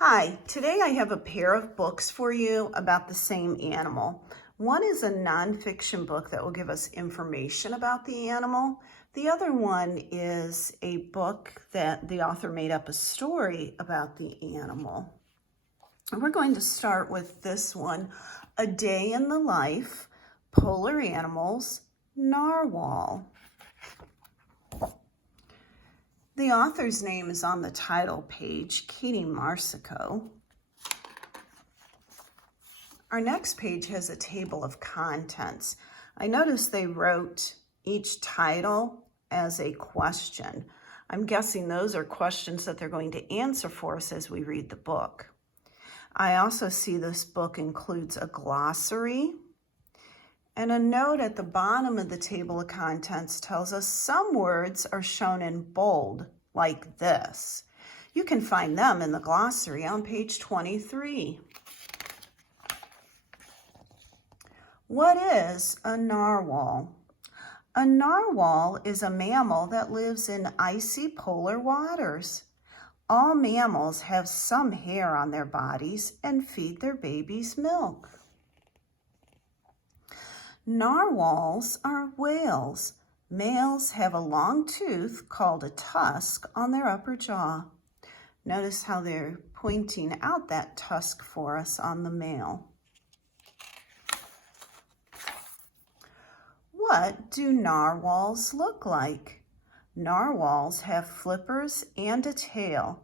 Hi, today I have a pair of books for you about the same animal. One is a nonfiction book that will give us information about the animal. The other one is a book that the author made up a story about the animal. And we're going to start with this one, A Day in the Life, Polar Animals, Narwhal. The author's name is on the title page, Katie Marsico. Our next page has a table of contents. I noticed they wrote each title as a question. I'm guessing those are questions that they're going to answer for us as we read the book. I also see this book includes a glossary, and a note at the bottom of the table of contents tells us some words are shown in bold, like this. You can find them in the glossary on page 23. What is a narwhal? A narwhal is a mammal that lives in icy polar waters. All mammals have some hair on their bodies and feed their babies milk. Narwhals are whales. Males have a long tooth called a tusk on their upper jaw. Notice how they're pointing out that tusk for us on the male. What do narwhals look like? Narwhals have flippers and a tail.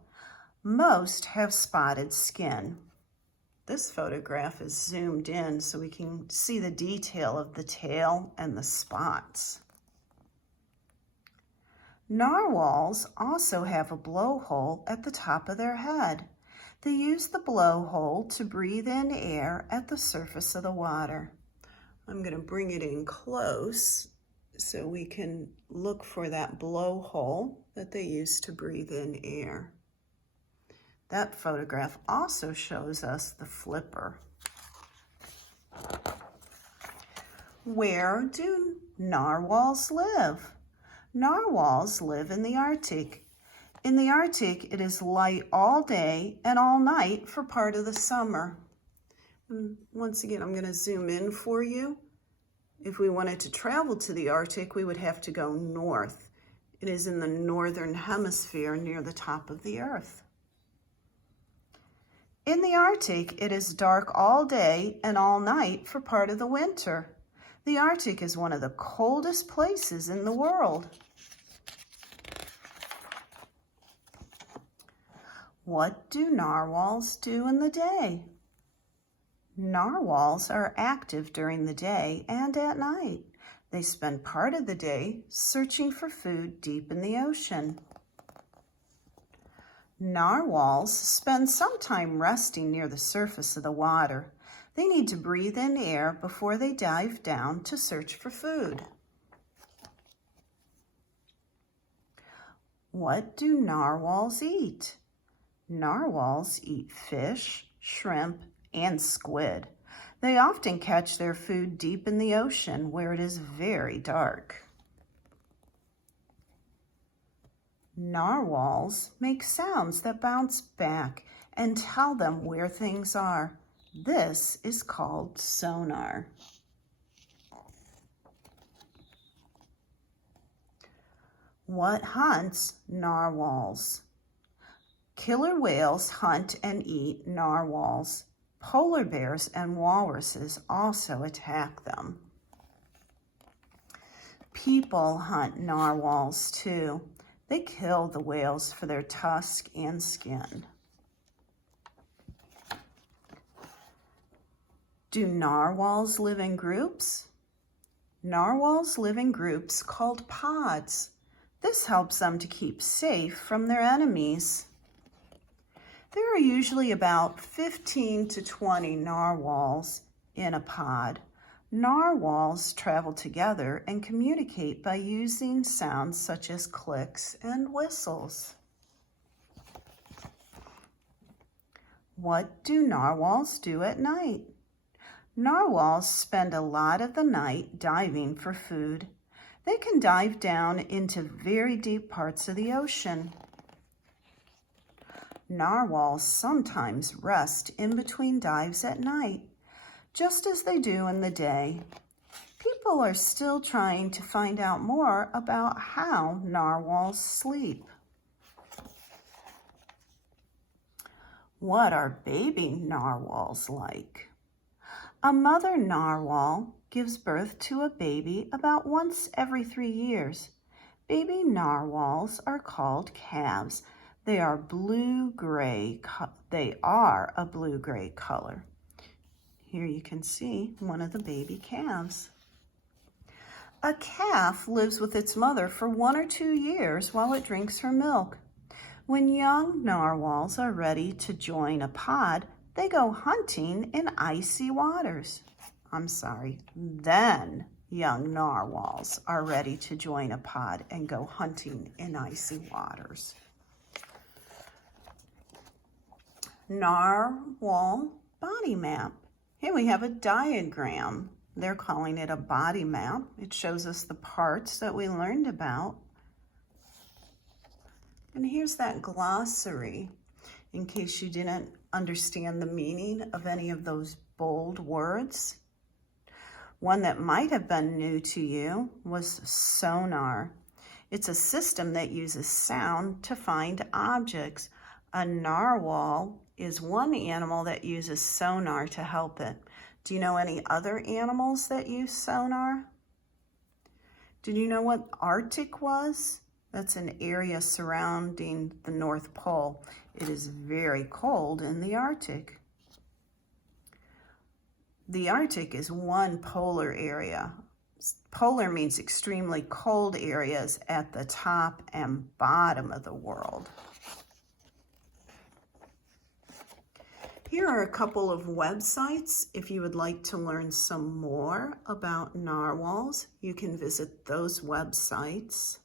Most have spotted skin. This photograph is zoomed in so we can see the detail of the tail and the spots. Narwhals also have a blowhole at the top of their head. They use the blowhole to breathe in air at the surface of the water. I'm going to bring it in close so we can look for that blowhole that they use to breathe in air. That photograph also shows us the flipper. Where do narwhals live? Narwhals live in the Arctic. In the Arctic, it is light all day and all night for part of the summer. And once again, I'm going to zoom in for you. If we wanted to travel to the Arctic, we would have to go north. It is in the northern hemisphere near the top of the Earth. In the Arctic, it is dark all day and all night for part of the winter. The Arctic is one of the coldest places in the world. What do narwhals do in the day? Narwhals are active during the day and at night. They spend part of the day searching for food deep in the ocean. Narwhals spend some time resting near the surface of the water. They need to breathe in air before they dive down to search for food. What do narwhals eat? Narwhals eat fish, shrimp, and squid. They often catch their food deep in the ocean where it is very dark. Narwhals make sounds that bounce back and tell them where things are. This is called sonar. What hunts narwhals? Killer whales hunt and eat narwhals. Polar bears and walruses also attack them. People hunt narwhals too. They kill the whales for their tusk and skin. Do narwhals live in groups? Narwhals live in groups called pods. This helps them to keep safe from their enemies. There are usually about 15 to 20 narwhals in a pod. Narwhals travel together and communicate by using sounds such as clicks and whistles. What do narwhals do at night? Narwhals spend a lot of the night diving for food. They can dive down into very deep parts of the ocean. Narwhals sometimes rest in between dives at night, just as they do in the day. People are still trying to find out more about how narwhals sleep. What are baby narwhals like? A mother narwhal gives birth to a baby about once every 3 years. Baby narwhals are called calves. They are a blue-gray color. Here you can see one of the baby calves. A calf lives with its mother for 1 or 2 years while it drinks her milk. When young narwhals are ready to join a pod, they go hunting in icy waters. Then young narwhals are ready to join a pod and go hunting in icy waters. Narwhal body map. Here we have a diagram. They're calling it a body map. It shows us the parts that we learned about. And here's that glossary in case you didn't understand the meaning of any of those bold words. One that might have been new to you was sonar. It's a system that uses sound to find objects. A narwhal is one animal that uses sonar to help it. Do you know any other animals that use sonar? Did you know what Arctic was? That's an area surrounding the North Pole. It is very cold in the Arctic. The Arctic is one polar area. Polar means extremely cold areas at the top and bottom of the world. Here are a couple of websites. If you would like to learn some more about narwhals, you can visit those websites.